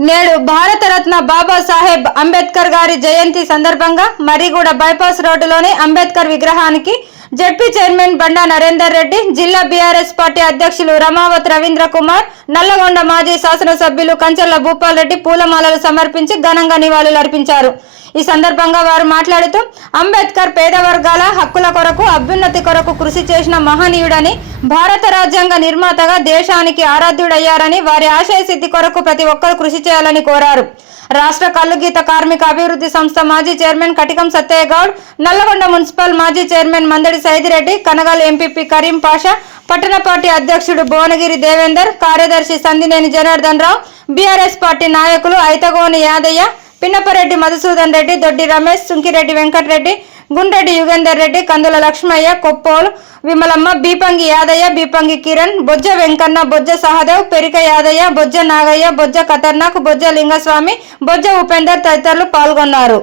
నేడు భారతరత్న బాబాసాహెబ్ అంబేద్కర్ గారి జయంతి సందర్భంగా మరిగూడ బైపాస్ రోడ్డులోని అంబేద్కర్ విగ్రహానికి జడ్పీ చైర్మన్ బండా నరేందర్ రెడ్డి జిల్లా బీఆర్ఎస్ పార్టీ అధ్యక్షులు రమావత్ రవీంద్ర కుమార్ నల్లగొండ మాజీ శాసనసభ్యులు కంచర్ల భూపాల్ రెడ్డి పూలమాలలు సమర్పించి ఘనంగా నివాళులు అర్పించారు. ఈ సందర్భంగా వారు మాట్లాడుతూ అంబేద్కర్ పేద వర్గాల హక్కుల కొరకు అభ్యున్నతి కొరకు కృషి చేసిన మహనీయుడని భారత రాజ్యాంగ నిర్మాతగా దేశానికి ఆరాధ్యుడయ్యారని వారి ఆశయ సిద్ధి కొరకు ప్రతి ఒక్కరూ కృషి చేయాలని కోరారు. రాష్ట్ర కల్లుగీత కార్మిక అభివృద్ధి సంస్థ మాజీ చైర్మన్ కటికం సత్తయ్య గౌడ్ నల్లగొండ మున్సిపల్ మాజీ చైర్మన్ మందడి సైదిరెడ్డి కనగల ఎంపీపీ కరీం పాషా పట్టణ పార్టీ అధ్యక్షుడు భువనగిరి దేవేందర్ కార్యదర్శి సందినేని జనార్దన్ రావు బీఆర్ఎస్ పార్టీ నాయకులు ఐతగోని యాదయ్య పిన్నపరెడ్డి మధుసూదన్ రెడ్డి దొడ్డి రమేష్ సుంకిరెడ్డి వెంకటరెడ్డి గుండ్రెడ్డి యుగేందర్ రెడ్డి కందుల లక్ష్మయ్య కొప్పోలు విమలమ్మ బీపంగి యాదయ్య బీపంగి కిరణ్ బొజ్జ వెంకన్న బొజ్జ సహదేవ్ పెరిక యాదయ్య బొజ్జ నాగయ్య బొజ్జ ఖతర్నాక్ బొజ్జ లింగస్వామి బొజ్జ ఉపేందర్ తదితరులు పాల్గొన్నారు.